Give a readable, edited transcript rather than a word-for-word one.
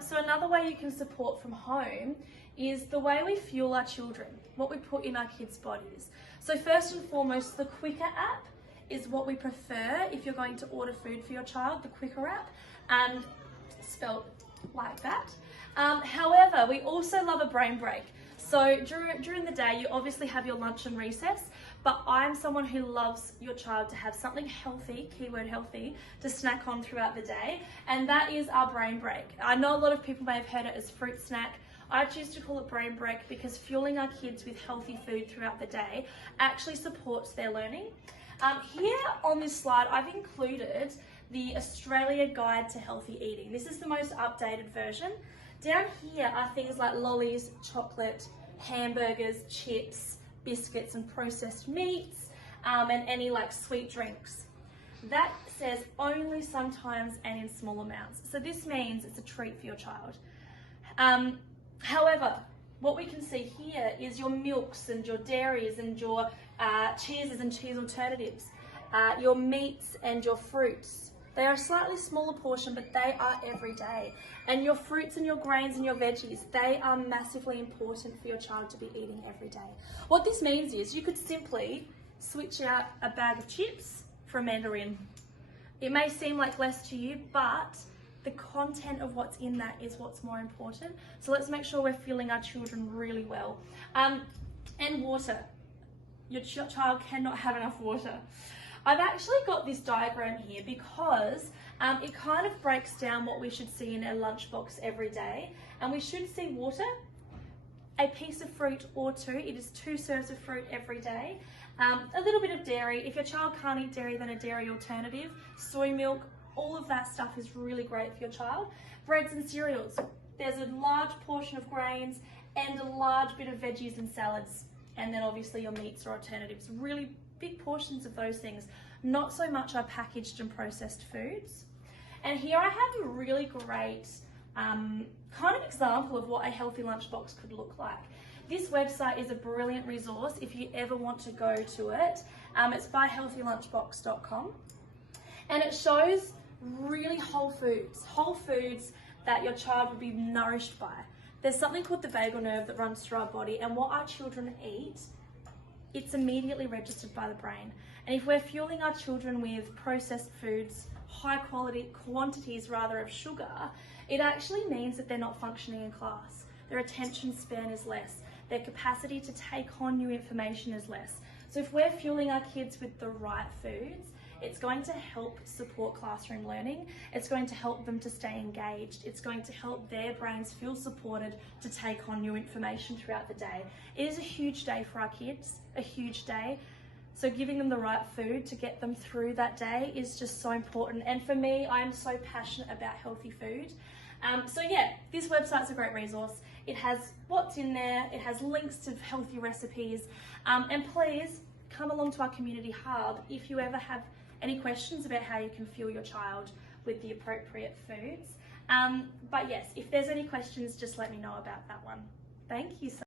So another way you can support from home is the way we fuel our children, what we put in our kids' bodies. So first and foremost, the Quicker app is what we prefer if you're going to order food for your child, the Quicker app, spelled like that. However, we also love a brain break. So during the day, you obviously have your lunch and recess, but I'm someone who loves your child to have something healthy, keyword healthy, to snack on throughout the day, and that is our brain break. I know a lot of people may have heard it as fruit snack. I choose to call it brain break because fueling our kids with healthy food throughout the day actually supports their learning. Here on this slide, I've included the Australia Guide to Healthy Eating. This is the most updated version. Down here are things like lollies, chocolate, hamburgers, chips, biscuits and processed meats, and any like sweet drinks. That says only sometimes and in small amounts. So this means it's a treat for your child. However, what we can see here is your milks and your dairies and your cheeses and cheese alternatives, your meats and your fruits. They are a slightly smaller portion, but they are every day. And your fruits and your grains and your veggies, they are massively important for your child to be eating every day. What this means is you could simply switch out a bag of chips for a mandarin. It may seem like less to you, but the content of what's in that is what's more important. So let's make sure we're fueling our children really well. And water. Your child cannot have enough water. I've actually got this diagram here because it kind of breaks down what we should see in a lunchbox every day. And we should see water, a piece of fruit or two. It is 2 serves of fruit every day. A little bit of dairy. If your child can't eat dairy, then a dairy alternative. Soy milk, all of that stuff is really great for your child. Breads and cereals. There's a large portion of grains and a large bit of veggies and salads. And then obviously your meats or alternatives. Really big portions of those things. Not so much our packaged and processed foods. And here I have a really great kind of example of what a healthy lunchbox could look like. This website is a brilliant resource if you ever want to go to it. It's by healthylunchbox.com, and it shows really whole foods that your child would be nourished by. There's something called the vagal nerve that runs through our body, and what our children eat, it's immediately registered by the brain. And if we're fueling our children with processed foods, high quantities of sugar, it actually means that they're not functioning in class. Their attention span is less. Their capacity to take on new information is less. So if we're fueling our kids with the right foods, it's going to help support classroom learning. It's going to help them to stay engaged. It's going to help their brains feel supported to take on new information throughout the day. It is a huge day for our kids, a huge day. So giving them the right food to get them through that day is just so important. And for me, I'm so passionate about healthy food. So yeah, this website's a great resource. It has what's in there, it has links to healthy recipes, and please come along to our community hub if you ever have any questions about how you can fuel your child with the appropriate foods. But yes, if there's any questions, just let me know about that one. Thank you so much.